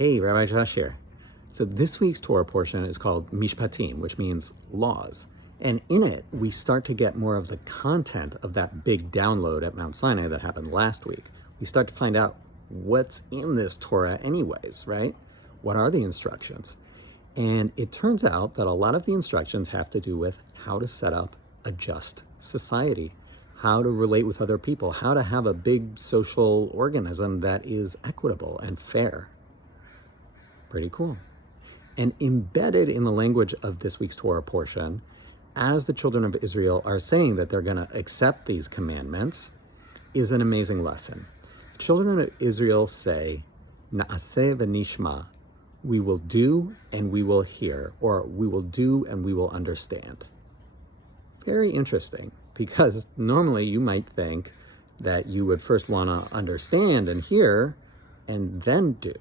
Hey, Rabbi Josh here. So this week's Torah portion is called Mishpatim, which means laws. And in it, we start to get more of the content of that big download at Mount Sinai that happened last week. We start to find out what's in this Torah anyways, right? What are the instructions? And it turns out that a lot of the instructions have to do with how to set up a just society, how to relate with other people, how to have a big social organism that is equitable and fair. Pretty cool. And embedded in the language of this week's Torah portion, as the children of Israel are saying that they're going to accept these commandments, is an amazing lesson. Children of Israel say, Na'aseh v'nishma, we will do and we will hear, or we will do and we will understand. Very interesting, because normally you might think that you would first want to understand and hear and then do,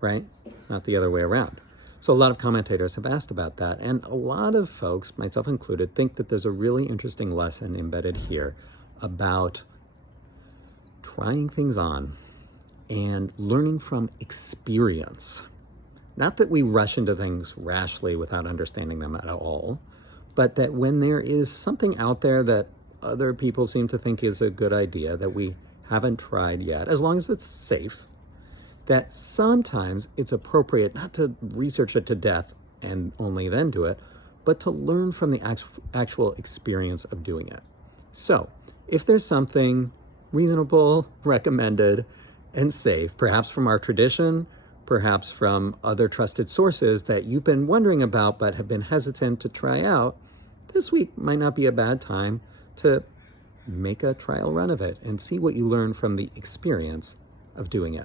right? Not the other way around. So a lot of commentators have asked about that, and a lot of folks, myself included, think that there's a really interesting lesson embedded here about trying things on and learning from experience. Not that we rush into things rashly without understanding them at all, but that when there is something out there that other people seem to think is a good idea that we haven't tried yet, as long as it's safe, that sometimes it's appropriate not to research it to death and only then do it, but to learn from the actual experience of doing it. So if there's something reasonable, recommended, and safe, perhaps from our tradition, perhaps from other trusted sources that you've been wondering about but have been hesitant to try out, this week might not be a bad time to make a trial run of it and see what you learn from the experience of doing it.